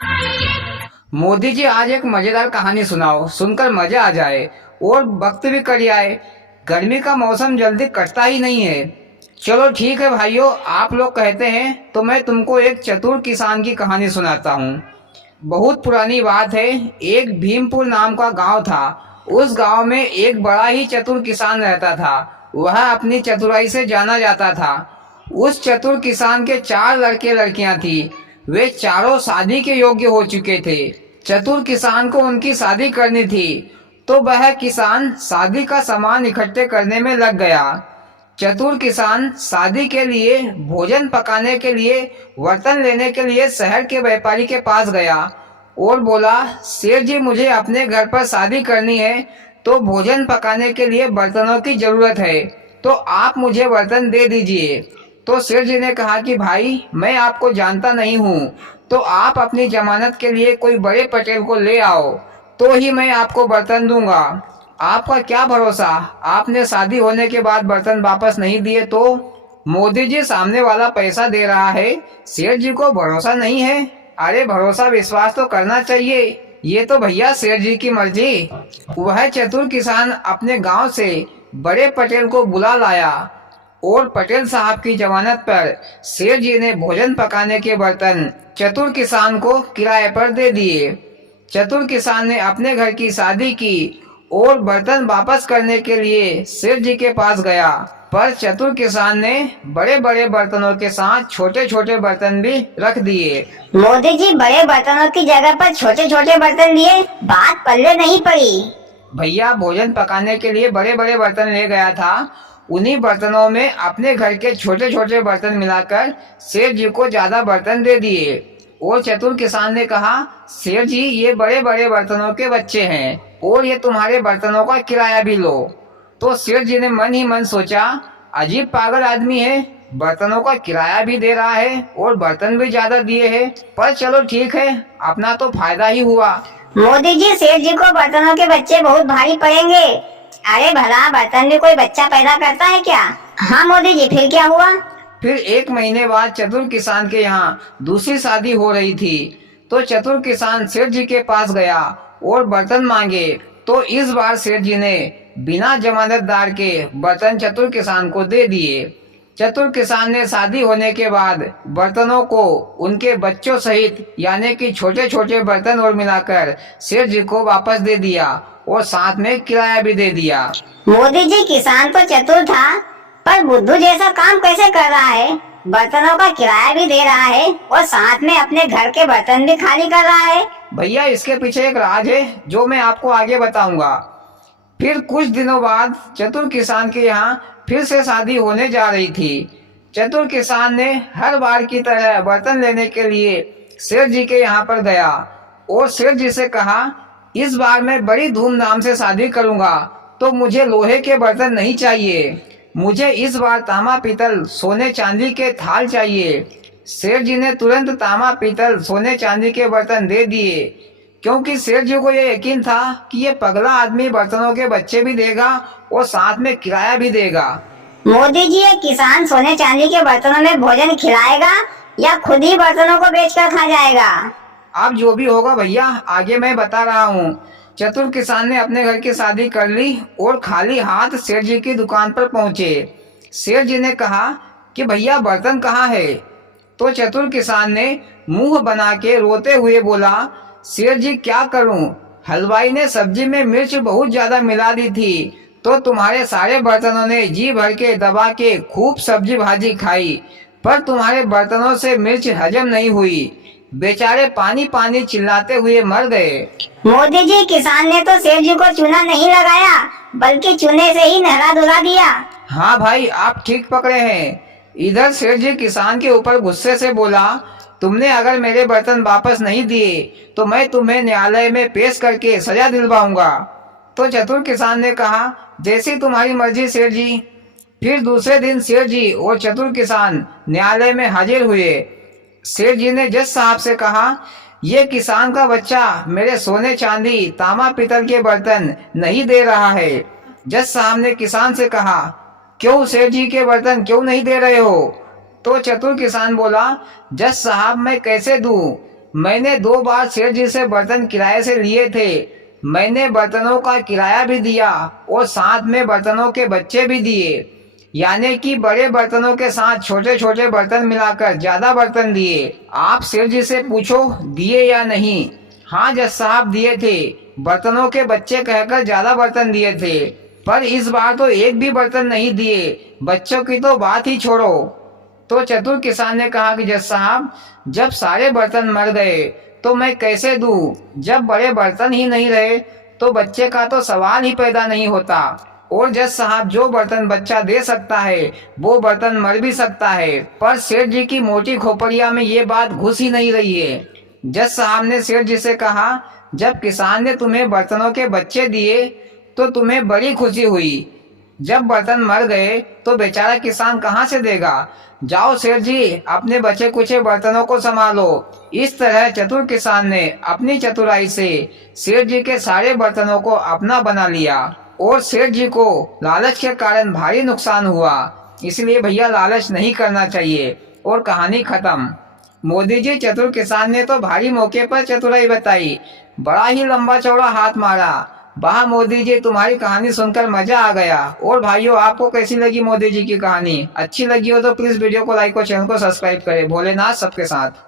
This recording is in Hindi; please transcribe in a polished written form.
मोदी जी आज एक मजेदार कहानी सुनाओ, सुनकर मजा आ जाए और वक्त भी कट जाए। गर्मी का मौसम जल्दी कटता ही नहीं है। चलो ठीक है भाइयों, आप लोग कहते हैं तो मैं तुमको एक चतुर किसान की कहानी सुनाता हूँ। बहुत पुरानी बात है। एक भीमपुर नाम का गांव था। उस गांव में एक बड़ा ही चतुर किसान रहता था। वह अपनी चतुराई से जाना जाता था। उस चतुर किसान के 4 लड़के लड़कियां थी। वे चारों शादी के योग्य हो चुके थे। चतुर किसान को उनकी शादी करनी थी, तो वह किसान शादी का सामान इकट्ठे करने में लग गया। चतुर किसान शादी के लिए, भोजन पकाने के लिए, बर्तन लेने के लिए शहर के व्यापारी के पास गया और बोला, सेठ जी मुझे अपने घर पर शादी करनी है, तो भोजन पकाने के लिए बर्तनों की जरूरत है, तो आप मुझे बर्तन दे दीजिए। तो सेठ जी ने कहा कि भाई मैं आपको जानता नहीं हूँ, तो आप अपनी जमानत के लिए कोई बड़े पटेल को ले आओ, तो ही मैं आपको बर्तन दूंगा। आपका क्या भरोसा, आपने शादी होने के बाद बर्तन वापस नहीं दिए तो? मोदी जी सामने वाला पैसा दे रहा है, सेठ जी को भरोसा नहीं है? अरे भरोसा विश्वास तो करना चाहिए। ये तो भैया सेठ जी की मर्जी। वह चतुर किसान अपने गांव से बड़े पटेल को बुला लाया और पटेल साहब की जमानत पर सेठ जी ने भोजन पकाने के बर्तन चतुर किसान को किराए पर दे दिए। चतुर किसान ने अपने घर की शादी की और बर्तन वापस करने के लिए सेठ जी के पास गया, पर चतुर किसान ने बड़े बड़े बर्तनों के साथ छोटे छोटे बर्तन भी रख दिए। मोदी जी बड़े बर्तनों की जगह पर छोटे छोटे बर्तन दिए, बात पल्ले नहीं पड़ी। भैया भोजन पकाने के लिए बड़े बड़े बर्तन ले गया था, उन्हीं बर्तनों में अपने घर के छोटे छोटे बर्तन मिलाकर सेठ जी को ज्यादा बर्तन दे दिए। और चतुर किसान ने कहा, सेठ जी ये बड़े बड़े बर्तनों के बच्चे हैं और ये तुम्हारे बर्तनों का किराया भी लो। तो सेठ जी ने मन ही मन सोचा, अजीब पागल आदमी है, बर्तनों का किराया भी दे रहा है और बर्तन भी ज्यादा दिए हैं, पर चलो ठीक है, अपना तो फायदा ही हुआ। मोदी जी सेठ जी को बर्तनों के बच्चे बहुत भारी पड़ेंगे। अरे भला बर्तन भी कोई बच्चा पैदा करता है क्या? हाँ मोदी जी, फिर क्या हुआ? फिर 1 महीने बाद चतुर किसान के यहाँ दूसरी शादी हो रही थी। तो चतुर किसान सेठ जी के पास गया और बर्तन मांगे, तो इस बार सेठ जी ने बिना जमानतदार के बर्तन चतुर किसान को दे दिए। चतुर किसान ने शादी होने के बाद बर्तनों को उनके बच्चों सहित यानी कि छोटे छोटे बर्तन और मिलाकर सेठ जी को वापस दे दिया और साथ में किराया भी दे दिया। मोदी जी किसान तो चतुर था, पर बुद्धू जैसा काम कैसे कर रहा है? बर्तनों का किराया भी दे रहा है और साथ में अपने घर के बर्तन भी खाली कर रहा है। भैया इसके पीछे एक राज है जो मैं आपको आगे बताऊंगा। फिर कुछ दिनों बाद चतुर किसान के यहाँ फिर से शादी होने जा रही थी। चतुर किसान ने हर बार की तरह बर्तन लेने के लिए सेठ जी के यहाँ पर गया और सेठ जी से कहा, इस बार मैं बड़ी धूमधाम से शादी करूंगा, तो मुझे लोहे के बर्तन नहीं चाहिए, मुझे इस बार तांबा पीतल सोने चांदी के थाल चाहिए। सेठ जी ने तुरंत तांबा पीतल सोने चांदी के बर्तन दे दिए, क्योंकि सेठ जी को यह यकीन था कि ये पगला आदमी बर्तनों के बच्चे भी देगा और साथ में किराया भी देगा। मोदी जी ये किसान सोने चांदी के बर्तनों में भोजन खिलाएगा या खुद ही बर्तनों को बेचकर खा जाएगा? अब जो भी होगा भैया आगे मैं बता रहा हूँ। चतुर किसान ने अपने घर की शादी कर ली और खाली हाथ सेठ जी की दुकान पर पहुंचे। सेठ जी ने कहा कि भैया बर्तन कहाँ है? तो चतुर किसान ने मुंह बना के रोते हुए बोला, सेठ जी क्या करूं, हलवाई ने सब्जी में मिर्च बहुत ज्यादा मिला दी थी, तो तुम्हारे सारे बर्तनों ने जी भर के दबा के खूब सब्जी भाजी खाई, पर तुम्हारे बर्तनों से मिर्च हजम नहीं हुई, बेचारे पानी पानी चिल्लाते हुए मर गए। मोदी जी किसान ने तो सेठ जी को चूना नहीं लगाया, बल्कि चूने से ही नहला धुला दिया। हाँ भाई आप ठीक पकड़े हैं। इधर सेठ जी किसान के ऊपर गुस्से से बोला, तुमने अगर मेरे बर्तन वापस नहीं दिए तो मैं तुम्हें न्यायालय में पेश करके सजा दिलवाऊंगा। तो चतुर किसान ने कहा, जैसी तुम्हारी मर्जी सेठ जी। फिर दूसरे दिन सेठ जी और चतुर किसान न्यायालय में हाजिर हुए। सेठ जी ने जज साहब से कहा, ये किसान का बच्चा मेरे सोने चांदी तांबा पीतल के बर्तन नहीं दे रहा है। जज साहब ने किसान से कहा, क्यों सेठ जी के बर्तन क्यों नहीं दे रहे हो? तो चतुर किसान बोला, जज साहब मैं कैसे दूं, मैंने 2 बार सेठ जी से बर्तन किराए से लिए थे। मैंने बर्तनों का किराया भी दिया और साथ में बर्तनों के बच्चे भी दिए, यानी कि बड़े बर्तनों के साथ छोटे छोटे बर्तन मिलाकर ज्यादा बर्तन दिए। आप सेठ जी से पूछो दिए या नहीं। हाँ जज साहब दिए थे, बर्तनों के बच्चे कहकर ज्यादा बर्तन दिए थे, पर इस बार तो एक भी बर्तन नहीं दिए, बच्चों की तो बात ही छोड़ो। तो चतुर किसान ने कहा कि जज साहब, जब सारे बर्तन मर गए तो मैं कैसे दूं? जब बड़े बर्तन ही नहीं रहे तो बच्चे का तो सवाल ही पैदा नहीं होता। और जज साहब, जो बर्तन बच्चा दे सकता है वो बर्तन मर भी सकता है, पर सेठ जी की मोटी खोपड़िया में ये बात घुस ही नहीं रही है। जज साहब ने सेठ जी से कहा, जब किसान ने तुम्हें बर्तनों के बच्चे दिए तो तुम्हें बड़ी खुशी हुई, जब बर्तन मर गए तो बेचारा किसान कहाँ से देगा? जाओ सेठ जी, अपने बचे कुचे बर्तनों को संभालो। इस तरह चतुर किसान ने अपनी चतुराई से सेठ जी के सारे बर्तनों को अपना बना लिया और सेठ जी को लालच के कारण भारी नुकसान हुआ। इसलिए भैया वालच नहीं करना चाहिए। और कहानी खत्म। मोदी जी, चतुर किसान ने तो भारी मौके पर चतुराई बताई, बड़ा ही लंबा चौड़ा हाथ मारा। वाह मोदी जी, तुम्हारी कहानी सुनकर मजा आ गया। और भाइयों, आपको कैसी लगी मोदी जी की कहानी? अच्छी लगी हो तो प्लीज वीडियो को लाइक और चैनल को सब्सक्राइब करें। भोलेनाथ सबके साथ।